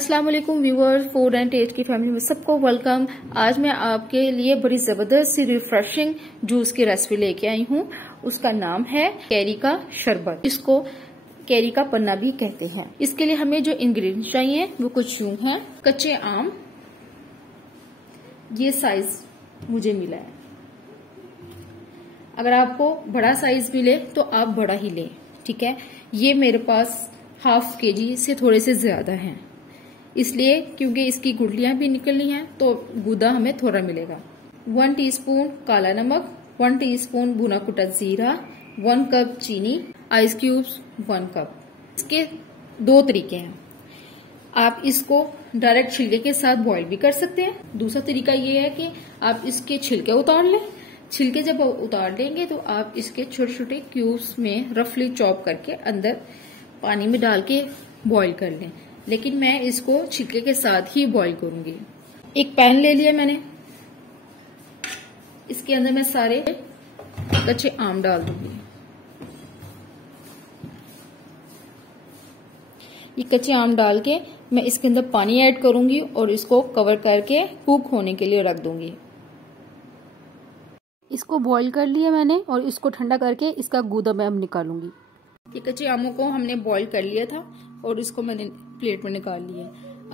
अस्सलाम वालेकुम viewers, food and test की फैमिली में सबको वेलकम। आज मैं आपके लिए बड़ी जबरदस्त सी रिफ्रेशिंग जूस की रेसिपी लेके आई हूँ। उसका नाम है कैरी का शरबत। इसको कैरी का पन्ना भी कहते हैं। इसके लिए हमें जो इंग्रेडिएंट्स चाहिए वो कुछ यूं हैं। कच्चे आम, ये साइज मुझे मिला है। अगर आपको बड़ा साइज मिले तो आप बड़ा ही लें, ठीक है। ये मेरे पास हाफ केजी से थोड़े से ज्यादा हैं, इसलिए क्योंकि इसकी गुठलियां भी निकलनी हैं तो गूदा हमें थोड़ा मिलेगा। 1 टीस्पून काला नमक, 1 टीस्पून भुना कुटा जीरा, 1 कप चीनी, आइस क्यूब्स 1 कप। इसके 2 तरीके हैं। आप इसको डायरेक्ट छिलके के साथ बॉईल भी कर सकते हैं। दूसरा तरीका ये है कि आप इसके छिलके उतार लें। छिलके जब उतार लेंगे तो आप इसके छोटे छोटे क्यूब्स में रफली चॉप करके अंदर पानी में डाल के बॉईल कर लें, लेकिन मैं इसको छिलके के साथ ही बॉईल करूंगी। एक पैन ले लिया मैंने, इसके अंदर मैं सारे कच्चे आम डाल दूंगी। ये कच्चे आम डाल के मैं इसके अंदर पानी ऐड करूंगी और इसको कवर करके कुक होने के लिए रख दूंगी। इसको बॉईल कर लिया मैंने और इसको ठंडा करके इसका गूदा मैं अब निकालूंगी। ये कच्चे आमों को हमने बॉईल कर लिया था और इसको मैंने प्लेट में निकाल लिया।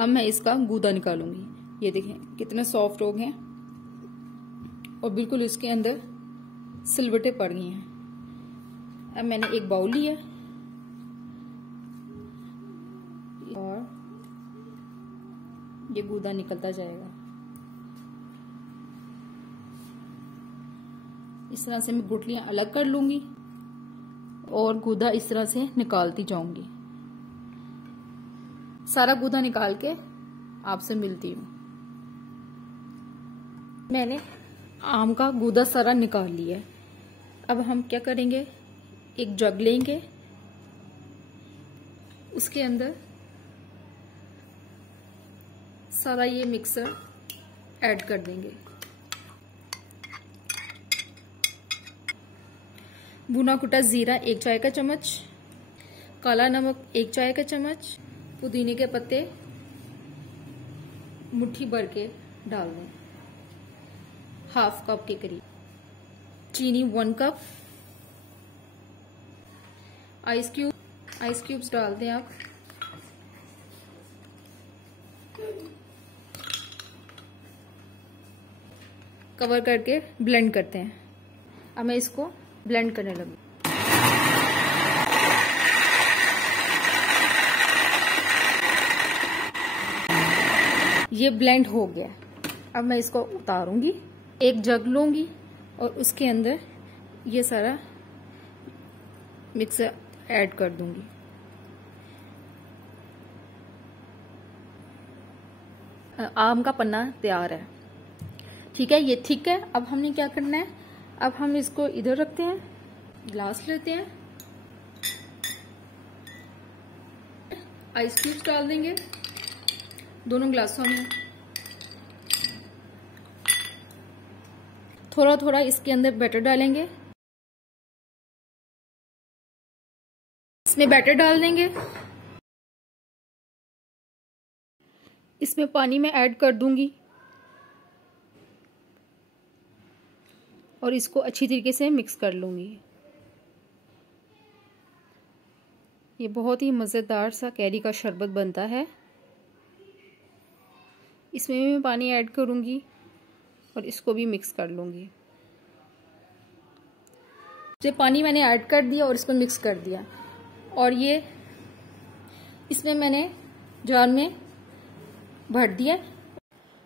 अब मैं इसका गूदा निकालूंगी। ये देखें कितने सॉफ्ट हो गए और बिल्कुल इसके अंदर सिलवटें पड़ गई हैं। अब मैंने एक बाउल लिया और ये गूदा निकलता जाएगा। इस तरह से मैं गुठलियां अलग कर लूंगी और गूदा इस तरह से निकालती जाऊंगी। सारा गूदा निकाल के आपसे मिलती हूँ। मैंने आम का गूदा सारा निकाल लिया है। अब हम क्या करेंगे, एक जग लेंगे, उसके अंदर सारा ये मिक्सर ऐड कर देंगे। भुना कुटा जीरा 1 चाय का चम्मच, काला नमक 1 चाय का चम्मच, पुदीने के पत्ते मुट्ठी भर के डाल दें, हाफ कप के करीब, चीनी 1 कप, आइस क्यूब्स डाल दें आप, कवर करके ब्लेंड करते हैं। अब मैं इसको ब्लेंड करने लगी। ये ब्लेंड हो गया। अब मैं इसको उतारूंगी, एक जग लूंगी और उसके अंदर ये सारा मिक्सर ऐड कर दूंगी। आम का पन्ना तैयार है, ठीक है। ये ठीक है। अब हमने क्या करना है, अब हम इसको इधर रखते हैं, ग्लास लेते हैं, आइस क्यूब्स डाल देंगे दोनों ग्लासों में। थोड़ा थोड़ा इसके अंदर बैटर डालेंगे, इसमें बैटर डाल देंगे, इसमें पानी में ऐड कर दूंगी और इसको अच्छी तरीके से मिक्स कर लूंगी। ये बहुत ही मज़ेदार सा कैरी का शरबत बनता है। इसमें भी मैं पानी ऐड करूंगी और इसको भी मिक्स कर लूंगी। ये पानी मैंने ऐड कर दिया और इसको मिक्स कर दिया और ये इसमें मैंने जार में भर दिया।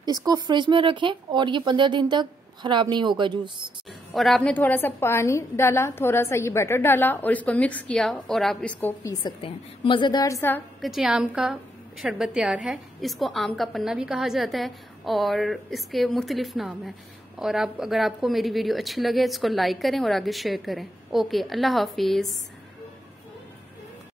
इसको फ्रिज में रखें और ये 15 दिन तक खराब नहीं होगा जूस। और आपने थोड़ा सा पानी डाला, थोड़ा सा ये बैटर डाला और इसको मिक्स किया और आप इसको पी सकते हैं। मजेदार सा कच्चे आम का शरबत तैयार है। इसको आम का पन्ना भी कहा जाता है और इसके मुख्तलिफ नाम है। और अगर आपको मेरी वीडियो अच्छी लगे इसको लाइक करें और आगे शेयर करें। ओके, अल्लाह हाफिज।